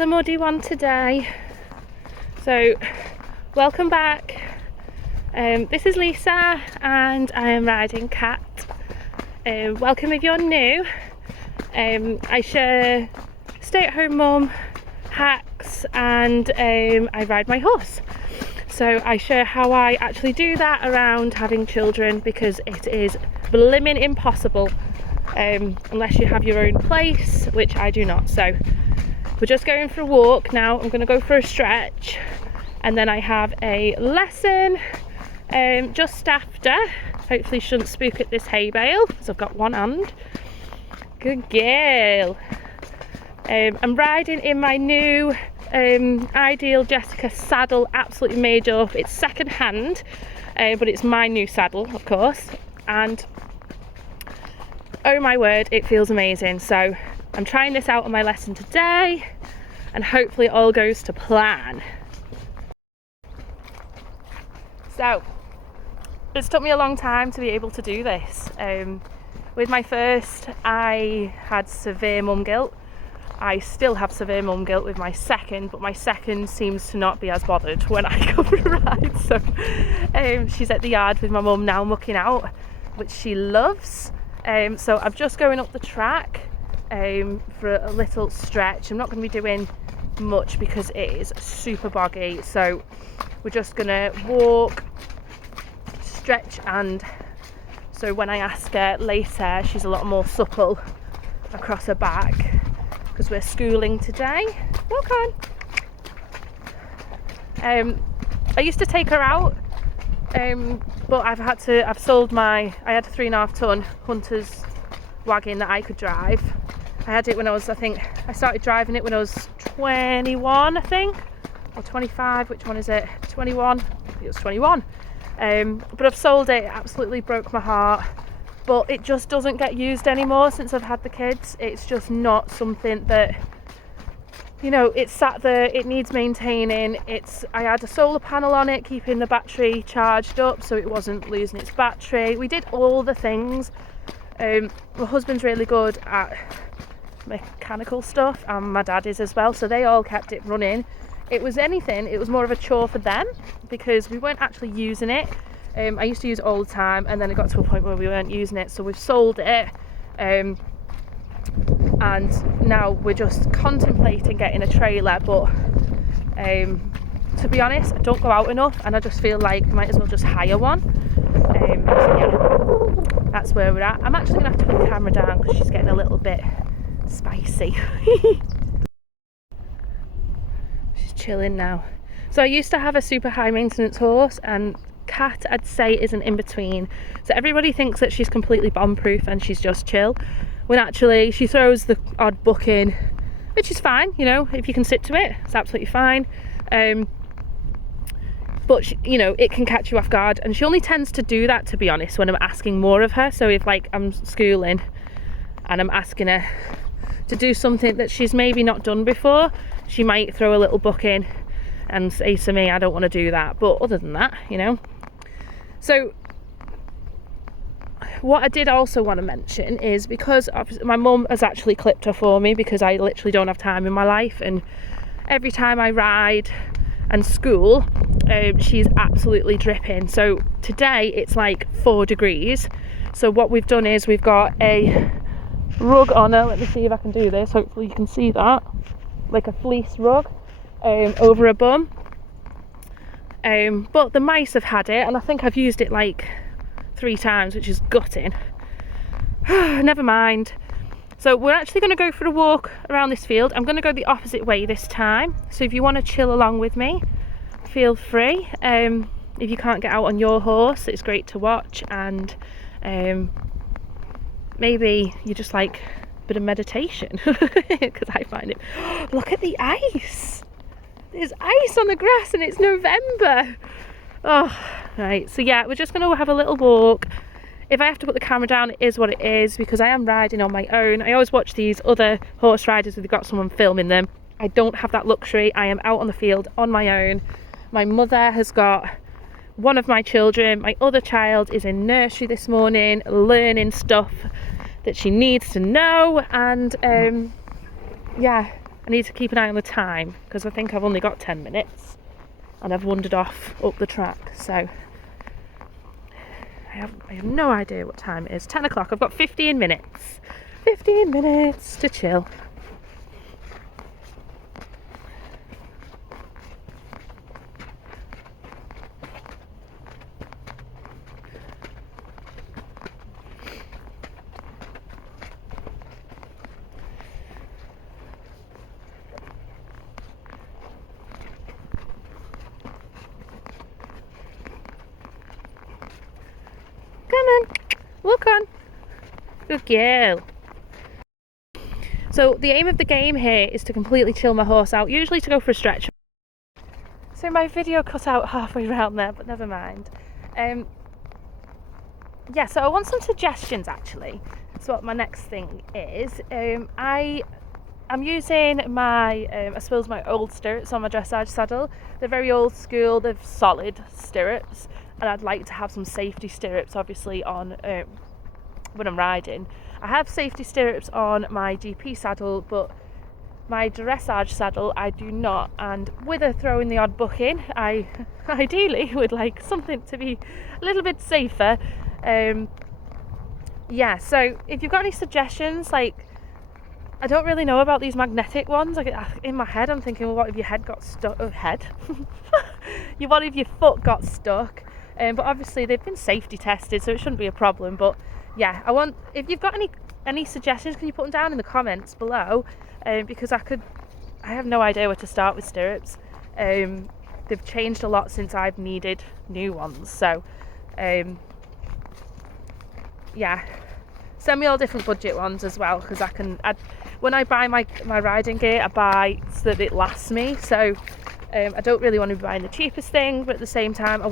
another muddy one today. So welcome back. This is Lisa and I am riding Cat. Welcome if you're new. I share stay-at-home mum hacks and I ride my horse. So I share how I actually do that around having children, because it is blimmin' impossible unless you have your own place, which I do not. So we're just going for a walk now. I'm going to go for a stretch and then I have a lesson just after. Hopefully shouldn't spook at this hay bale because I've got one hand. Good girl. I'm riding in my new Ideal Jessica saddle, absolutely made up. It's second hand, but it's my new saddle, of course, and oh my word, it feels amazing. So I'm trying this out on my lesson today and hopefully it all goes to plan. So it's took me a long time to be able to do this. With my first, I had severe mum guilt. I still have severe mum guilt with my second, but my second seems to not be as bothered when I go for a ride. So she's at the yard with my mum now mucking out, which she loves. So I'm just going up the track for a little stretch. I'm not going to be doing much because it is super boggy. So we're just going to walk, stretch, and so when I ask her later, she's a lot more supple across her back because we're schooling today. Walk on. I used to take her out, but I've sold I had a 3.5 ton Hunter's wagon that I could drive. I had it when I started driving it when I was 21, I think, or 25, which one is it? 21, I think it was 21. But I've sold it. It absolutely broke my heart, but it just doesn't get used anymore since I've had the kids. It's just not something that, you know, it's sat there, it needs maintaining. I had a solar panel on it keeping the battery charged up so it wasn't losing its battery. We did all the things. My husband's really good at mechanical stuff and my dad is as well, so they all kept it running. It was more of a chore for them because we weren't actually using it. I used to use it all the time and then it got to a point where we weren't using it, so we've sold it. And now we're just contemplating getting a trailer, but to be honest, I don't go out enough and I just feel like I might as well just hire one. So yeah, that's where we're at. I'm actually gonna have to put the camera down because she's getting a little bit spicy. She's chilling now. So I used to have a super high maintenance horse, and Cat, I'd say, is an in-between. So everybody thinks that she's completely bomb-proof and she's just chill, when actually she throws the odd buck in, which is fine, you know, if you can sit to it, it's absolutely fine. But she, you know, it can catch you off guard, and she only tends to do that, to be honest, when I'm asking more of her. So if like I'm schooling and I'm asking her to do something that she's maybe not done before, she might throw a little buck in and say to me, I don't want to do that. But other than that, you know. So what I did also want to mention is, because my mum has actually clipped her for me because I literally don't have time in my life, and every time I ride and school, she's absolutely dripping. So today it's like 4 degrees. So what we've done is we've got a rug on her. Let me see if I can do this. Hopefully you can see that, like a fleece rug over her bum. But the mice have had it, and I think I've used it like 3 times, which is gutting. Never mind. So we're actually going to go for a walk around this field. I'm going to go the opposite way this time, so if you want to chill along with me, feel free. If you can't get out on your horse, it's great to watch, and maybe you just like a bit of meditation, because I find it. Look at the ice. There's ice on the grass and it's November. Oh, right. So yeah, we're just going to have a little walk. If I have to put the camera down, it is what it is, because I am riding on my own. I always watch these other horse riders where they've got someone filming them. I don't have that luxury. I am out on the field on my own. My mother has got one of my children. My other child is in nursery this morning, learning stuff that she needs to know. And yeah, I need to keep an eye on the time because I think I've only got 10 minutes and I've wandered off up the track, so I have no idea what time it is. 10 o'clock. I've got 15 minutes. 15 minutes to chill. Come on, walk on. Good girl. So the aim of the game here is to completely chill my horse out, usually to go for a stretch. So my video cut out halfway around there, but never mind. Yeah, so I want some suggestions actually. So what my next thing is, I'm using my, I suppose my old stirrups on my dressage saddle. They're very old school, they're solid stirrups, and I'd like to have some safety stirrups obviously on when I'm riding. I have safety stirrups on my GP saddle, but my dressage saddle I do not, and with a throw in the odd buck in, I ideally would like something to be a little bit safer. Yeah, so if you've got any suggestions, like, I don't really know about these magnetic ones. Like, in my head I'm thinking, well, what if your head got stuck? What if your foot got stuck? But obviously they've been safety tested, so it shouldn't be a problem. But yeah, if you've got any suggestions, can you put them down in the comments below? Because I have no idea where to start with stirrups. They've changed a lot since I've needed new ones. So yeah, send me all different budget ones as well, because when I buy my riding gear, I buy so that it lasts me. So I don't really want to be buying the cheapest thing, but at the same time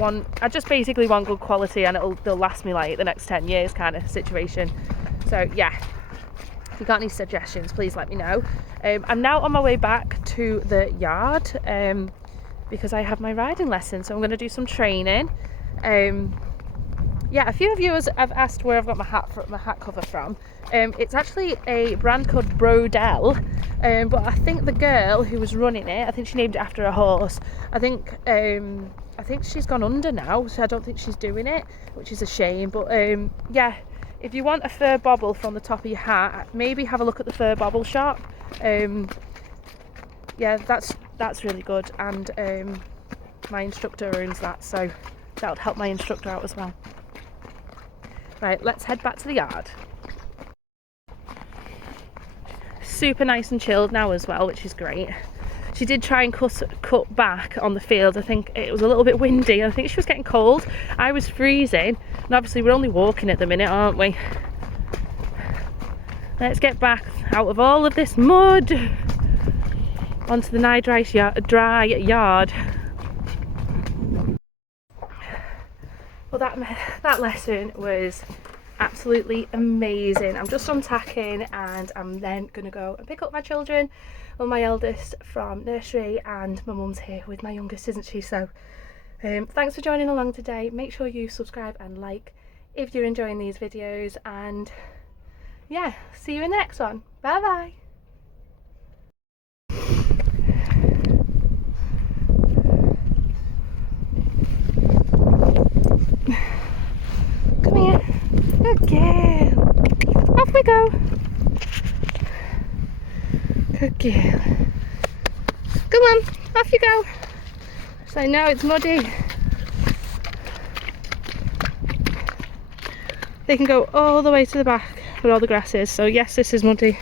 I just basically want good quality, and they'll last me like the next 10 years kind of situation. So yeah, if you got any suggestions, please let me know. I'm now on my way back to the yard because I have my riding lesson, so I'm going to do some training. Yeah, a few of you have asked where I've got my hat cover from. It's actually a brand called Brodell, but I think the girl who was running it, I think she named it after a horse. I think she's gone under now, so I don't think she's doing it, which is a shame. But yeah, if you want a fur bobble from the top of your hat, maybe have a look at the fur bobble shop. Yeah, that's really good, and my instructor owns that, so that would help my instructor out as well. Right, let's head back to the yard. Super nice and chilled now as well, which is great. She did try and cut back on the field. I think it was a little bit windy. I think she was getting cold. I was freezing, and obviously we're only walking at the minute, aren't we? Let's get back out of all of this mud onto the nice dry yard. Well, that lesson was absolutely amazing. I'm just untacking, and I'm then going to go and pick up my children, well, my eldest from nursery, and my mum's here with my youngest, isn't she? So thanks for joining along today. Make sure you subscribe and like if you're enjoying these videos, and yeah, see you in the next one. Bye bye. Come here. Good girl. Off we go. Good girl. Come on, off you go. So now it's muddy. They can go all the way to the back where all the grass is. So yes, this is muddy.